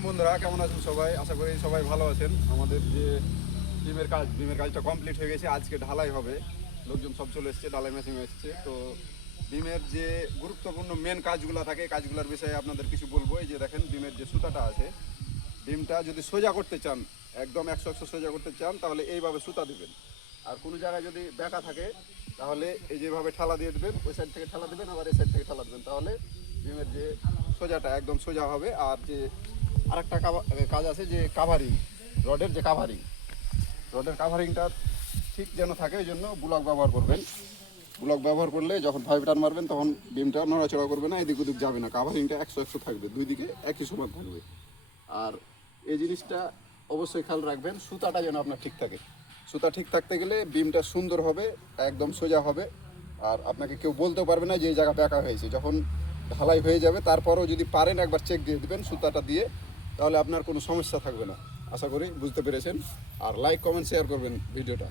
আসসালামাইকুম বন্ধুরা, কেমন আছেন সবাই? আশা করি সবাই ভালো আছেন। আমাদের যে ডিমের কাজটা কমপ্লিট হয়ে গেছে। আজকে ঢালাই হবে, লোকজন সব চলে এসছে, ঢালাই মেশিন এসছে। তো ডিমের যে গুরুত্বপূর্ণ মেন কাজগুলো থাকে, কাজগুলোর বিষয়ে আপনাদের কিছু বলবো। এই যে দেখেন, ডিমের যে সুতাটা আছে, ডিমটা যদি সোজা করতে চান, একদম 100 সোজা করতে চান, তাহলে এইভাবে সুতা দিবেন। আর কোনো জায়গায় যদি বেঁকা থাকে, তাহলে এই যেভাবে ঠালা দিয়ে দেবেন, ওই সাইড থেকে ঠালা দেবেন, আবার এই সাইড থেকে ঠালা দেবেন, তাহলে ডিমের যে সোজাটা একদম সোজা হবে। আর যে আরেকটা কাজ আছে, যে কাভারিং, রডের কাভারিংটা ঠিক যেন থাকে, ওই জন্য ব্লক ব্যবহার করবেন। ব্লক ব্যবহার করলে যখন ভাইব্রেটার মারবেন, তখন ডিমটা নড়াচড়া করবে না, এদিক ওদিক যাবে না। কাভারিংটা 100 থাকবে, দুই দিকে একই সমান থাকবে। আর এই জিনিসটা অবশ্যই খেয়াল রাখবেন, সুতাটা যেন আপনার ঠিক থাকে। সুতা ঠিক থাকতে গেলে ডিমটা সুন্দর হবে, একদম সোজা হবে। আর আপনাকে কেউ বলতেও পারবে না যে এই জায়গা বেঁকা হয়েছে। যখন ঢালাই হয়ে যাবে, তারপরেও যদি পারেন একবার চেক দিয়ে দেবেন সুতাটা দিয়ে, তাহলে আপনার কোনো সমস্যা থাকবে না। আশা করি বুঝতে পেরেছেন। আর লাইক, কমেন্ট, শেয়ার করবেন ভিডিওটা।